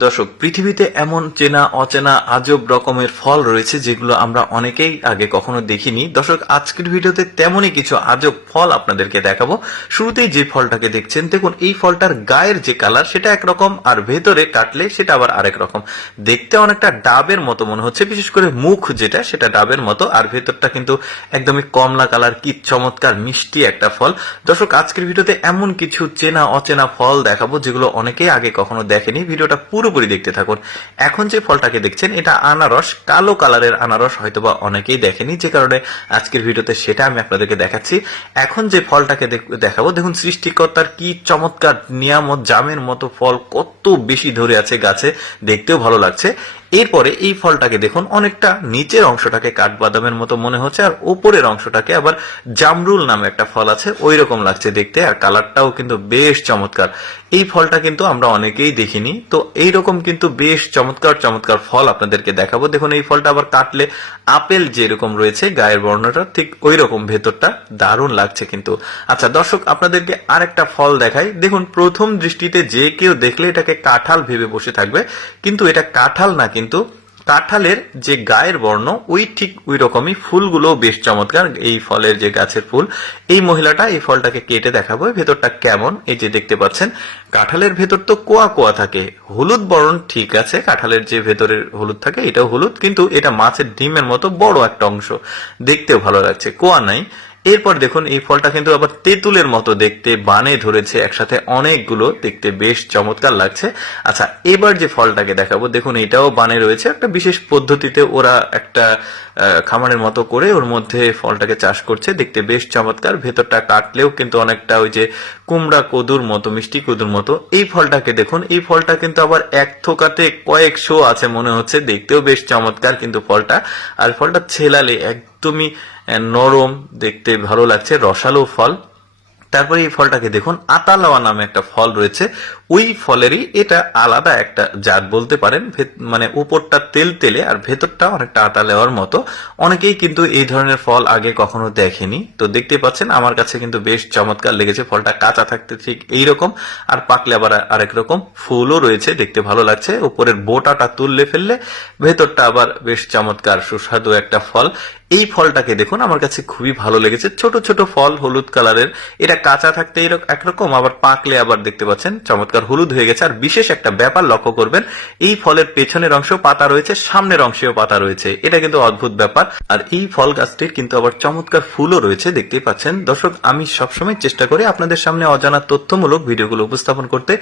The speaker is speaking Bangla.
দর্শক, পৃথিবীতে এমন চেনা, অচেনা, আজব রকমের ফল রয়েছে যেগুলো আমরা অনেকেই আগে কখনো দেখিনি। দর্শক, আজকের ভিডিওতে তেমনই কিছু আজব ফল আপনাদেরকে দেখাবো। শুরুতেই যে ফলটাকে দেখছেন, দেখুন, এই ফলটার গায়ের যে কালার, সেটা একরকম, আর ভেতরে কাটলে সেটা আবার আরেক রকম। দেখতে অনেকটা ডাবের মতো মনে হচ্ছে, বিশেষ করে মুখ যেটা, সেটা ডাবের মতো, আর ভেতরটা কিন্তু একদমই কমলা কালার, কি চমৎকার, মিষ্টি একটা ফল। দর্শক, আজকের ভিডিওতে এমন কিছু চেনা, অচেনা ফল দেখাবো যেগুলো অনেকেই আগে কখনো দেখেনি। ভিডিওটা পুরোপুরি দেখতে থাকুন। এখন যে ফলটাকে দেখছেন, এটা আনারস, কালো কালারের আনারস হয়তোবা অনেকেই দেখেনি, যে কারণে আজকের ভিডিওতে সেটা আমি আপনাদেরকে দেখাচ্ছি। এখন যে ফলটাকে দেখ- দেখাবো, দেখুন সৃষ্টিকর্তার কি চমৎকার নিয়ামত, জামের মতো ফল, কত বেশি ধরে আছে গাছে, দেখতেও ভালো লাগছে। এরপরে এই ফলটাকে দেখুন, অনেকটা নিচের অংশটাকে কাঠবাদামের মতো মনে হচ্ছে, আর উপরের অংশটাকে আবার জামরুল নামে একটা ফল আছে ওই রকম লাগছে দেখতে, আর কালারটাও কিন্তু বেশ চমৎকার। এই ফলটা কিন্তু আমরা অনেকেই দেখিনি, তো এই রকম কিন্তু বেশ চমৎকার চমৎকার ফল আপনাদেরকে দেখাবো। দেখুন, এই ফলটা আবার কাটলে আপেল যেরকম রয়েছে, গায়ের বর্ণটা ঠিক ওই রকম ভেতরটা দারুণ লাগছে কিন্তু। আচ্ছা দর্শক, আপনাদেরকে আরেকটা ফল দেখাই। দেখুন, প্রথম দৃষ্টিতে যে কেউ দেখলে এটাকে কাঁঠাল ভেবে বসে থাকবে, কিন্তু এটা কাঁঠাল না কিন্তু কাঁঠালের যে গায়ের বর্ণ, ওই ঠিক ওই রকমই ফুলগুলো বেশ চমৎকার। এই ফলের যে গাছের ফুল, এই মহিলাটা এই ফলটাকে কেটে দেখাবো। ভেতরটা কেমন? এই যে দেখতে পাচ্ছেন, কাঁঠালের ভেতর তো কোয়া কোয়া থাকে। হলুদ বরণ ঠিক আছে, কাঁঠালের যে ভেতরের হলুদ থাকে, এটাও হলুদ, কিন্তু এটা মাছের ডিমের মতো বড় একটা অংশ। দেখতেও ভালো লাগছে, কোয়া নাই। এরপর দেখুন, এই ফলটা কিন্তু আবার তেঁতুলের মতো দেখতে, বানে ধরেছে, একসাথে অনেকগুলো দেখতে বেশ চমৎকার লাগছে। আচ্ছা এবার যে ফলটাকে দেখাবো, দেখুন, এটাও বানে রয়েছে। একটা বিশেষ পদ্ধতিতে ওরা একটা খামারের মতো করে ওর মধ্যে ফলটাকে চাষ করছে, দেখতে বেশ চমৎকার। ভেতরটা কাটলেও কিন্তু অনেকটা ওই যে কুমড়া কদুর মতো, মিষ্টি কদুর মতো। এই ফলটাকে দেখুন, এই ফলটা কিন্তু আবার এক থোকাতে কয়েকশো আছে মনে হচ্ছে, দেখতেও বেশ চমৎকার কিন্তু ফলটা। আর ফলটা ছেলালে একদমই নরম, দেখতে ভালো লাগছে, রসালো ফল। তারপরে এই ফলটাকে দেখুন, আতালাওয়া নামে একটা ফল রয়েছে। ওই ফলেরই এটা আলাদা একটা জাত বলতে পারেন। মানে উপরটা তেল তেলে আর ভেতরটা অনেকটা আতা লেওয়ার মতো। অনেকেই কিন্তু এই ধরনের ফল আগে কখনো দেখেনি। তো দেখতে পাচ্ছেন, আমার কাছে কিন্তু বেশ চমৎকার লেগেছে। ফলটা কাঁচা থাকতে ঠিক এইরকম, আর পাকলে আবার আরেক রকম ফুলও রয়েছে, দেখতে ভালো লাগছে। উপরের বোটাটা তুললে ফেললে ভেতরটা আবার বেশ চমৎকার, সুস্বাদু একটা ফল। এই ফলটাকে দেখুন, আমার কাছে খুবই ভালো লেগেছে। ছোট ছোট ফল, হলুদ কালারের। এটা কাঁচা থাকতে একরকম, আবার পাকলে আবার দেখতে পাচ্ছেন, চমৎকার হলুদ হয়ে গেছে। আর বিশেষ একটা ব্যাপার লক্ষ্য করবেন, এই ফলের পেছনের অংশ পাতা রয়েছে, সামনের অংশেও পাতা রয়েছে। এটা কিন্তু অদ্ভুত ব্যাপার। আর এই ফল গাছটির কিন্তু আবার চমৎকার ফুলও রয়েছে, দেখতেই পাচ্ছেন। দর্শক, আমি সবসময় চেষ্টা করি আপনাদের সামনে অজানা তথ্যমূলক ভিডিওগুলো উপস্থাপন করতে।